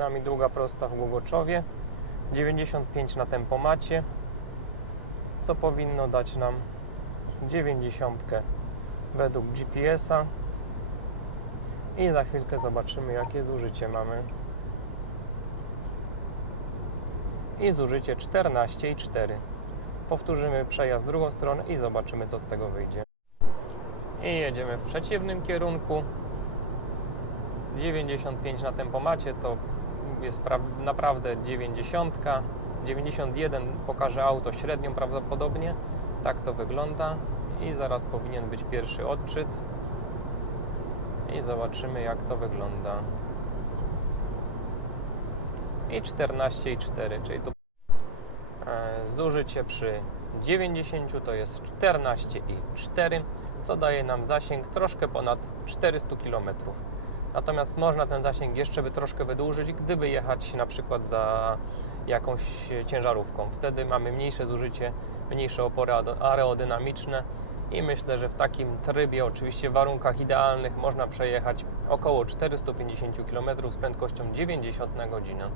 nami długa prosta w Głogoczowie, 95 na tempomacie, co powinno dać nam 90 według GPS-a. I za chwilkę zobaczymy, jakie zużycie mamy. I zużycie 14,4. Powtórzymy przejazd drugą stronę i zobaczymy, co z tego wyjdzie. I jedziemy w przeciwnym kierunku. 95 na tempomacie to jest pra- naprawdę 90. 91 pokaże auto średnią prawdopodobnie. Tak to wygląda. I zaraz powinien być pierwszy odczyt. I zobaczymy jak to wygląda. I 14,4, czyli tu e, zużycie przy 90 to jest 14,4, co daje nam zasięg troszkę ponad 400 km. Natomiast można ten zasięg jeszcze by troszkę wydłużyć, gdyby jechać na przykład za jakąś ciężarówką. Wtedy mamy mniejsze zużycie, mniejsze opory aerodynamiczne i myślę, że w takim trybie, oczywiście w warunkach idealnych, można przejechać około 450 km z prędkością 90 na godzinę.